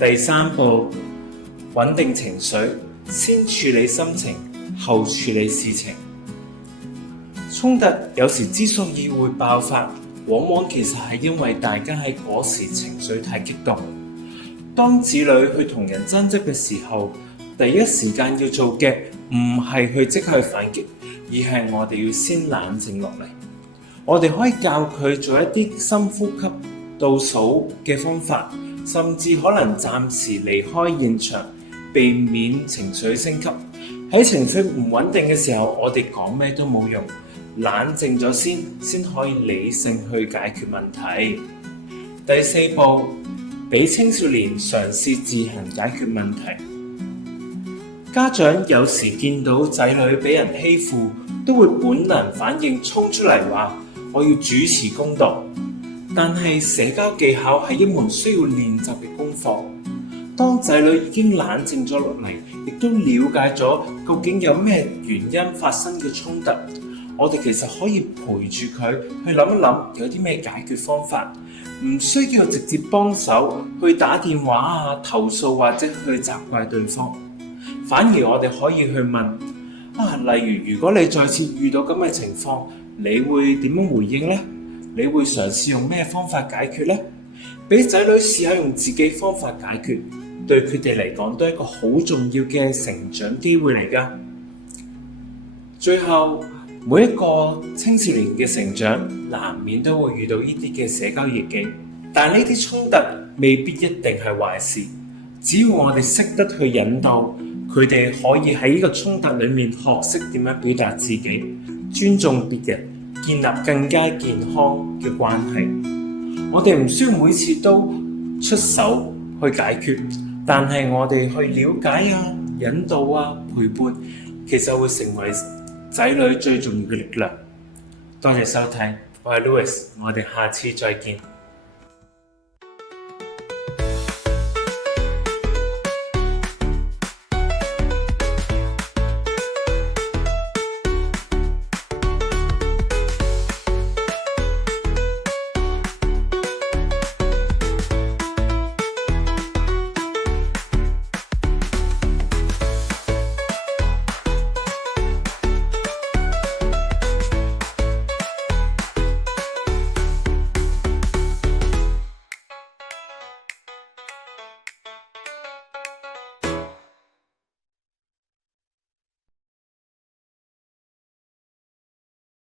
第三步，穩定情緒，先處理心情，後處理事情。衝突有時之所以會爆發，往往其實係因為大家喺嗰時情緒太激動。當子女去同人爭執嘅時候，第一時間要做嘅唔係去即刻去反擊，而係我哋要先冷靜落嚟。我哋可以教佢做一啲深呼吸、倒數嘅方法，甚至可能暫時離開現場，避免情緒升級。喺情緒唔穩定嘅時候，我哋講咩都冇用，冷靜咗先可以理性去解決問題。第四步，俾青少年嘗試自行解決問題。家長有時見到仔女俾人欺負，都會本能反應衝出嚟話：我要主持公道。但係社交技巧係一門需要練習嘅功課。當仔女已經冷靜咗落嚟，亦都了解咗究竟有咩原因發生嘅衝突，我哋其實可以陪住佢去諗一諗有啲咩解決方法，唔需要直接幫手去打電話啊、投訴或者去責怪對方。反而我哋可以去問例如果你再次遇到咁嘅情況，你會點樣回應呢？你會嘗試用咩方法解決呢？俾仔女試下用自己方法解決，對佢哋嚟講都係一個好重要嘅成長機會嚟㗎。最後，每一個青少年嘅成長難免都會遇到呢啲嘅社交逆境，但呢啲衝突未必一定係壞事。只要我哋識得去引導，佢哋可以喺呢個衝突裡面學識點樣表達自己，尊重別人，建立更加健康嘅關係。我哋唔需要每次都出手去解決，但係我哋去了解啊、引導啊、陪伴，其實會成為仔女最重要嘅力量。多謝收聽，我係 Louis，我哋下次再見。